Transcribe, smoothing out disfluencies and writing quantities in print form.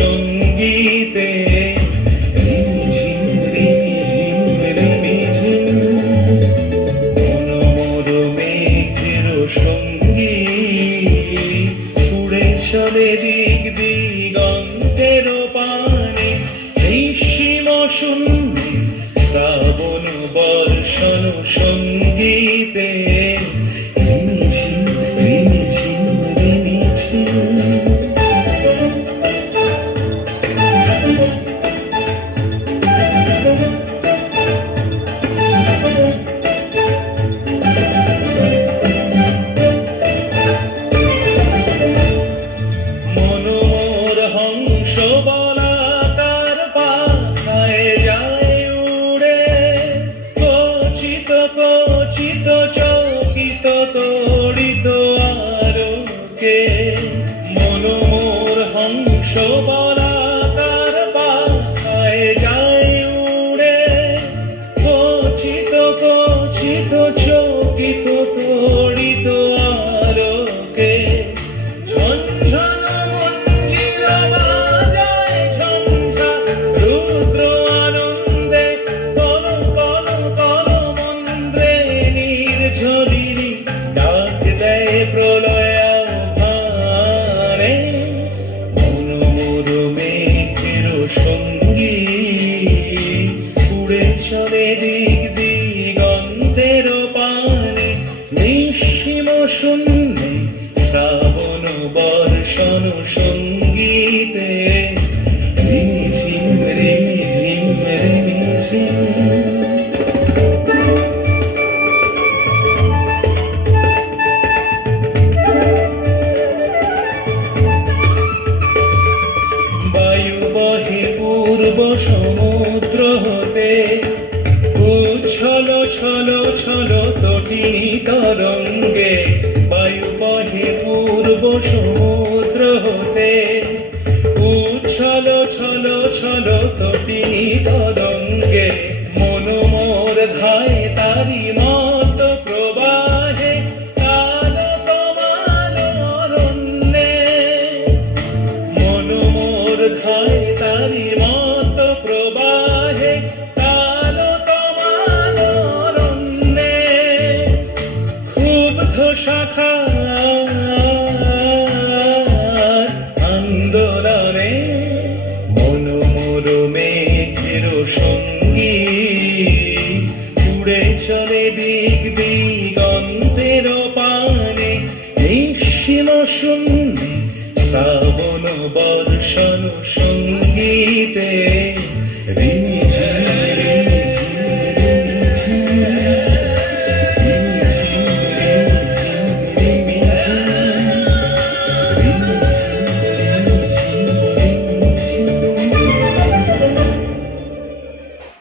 সঙ্গীতে রিমঝিম রিমঝিম রিমঝিম মনোমর মেঘের সঙ্গীত উড়ে চলে দিক দিগন্তের পানে নিঃসীম শূন্যে শ্রাবণ বর্ষণ সঙ্গীতে রিমঝিম রিমঝিম রিমঝিম। মনোমর হংস বলাকার পাখায় যায় উড়ে কচিত কচিত চকিত তড়িত আলোকে মনোমর হংস বলাকার পাখায় যায় উড়ে কচিত কচিত চকিত তড়িত আলোকে ঝনঝন মঞ্জির বাজায় ঝঞ্ঝা রুদ্র আনন্দে কল কল কল মন্দ্রে নির্ঝরিণী ডাক দেয় প্রলয় আহ্বানে মনোমর মেঘের সঙ্গীত উড়ে চলে দিক দিগন্তের পানে নিঃসীম শূন্যে শ্রাবণ বর্ষণ সঙ্গীতে রিমঝিম রিমঝিম রিমঝিম। বায়ু বহে পূর্ব সমুদ্র হতে উচ্ছল ছল ছল তটিনী তরঙ্গে বায়ু বহে পূর্ব সমুদ্র হতে উচ্ছল ছল ছল তটিনী তরঙ্গে মনোমর ধায় তারি মত প্রবাহে কাল কমাল অরণ্যে মনোমর ধায়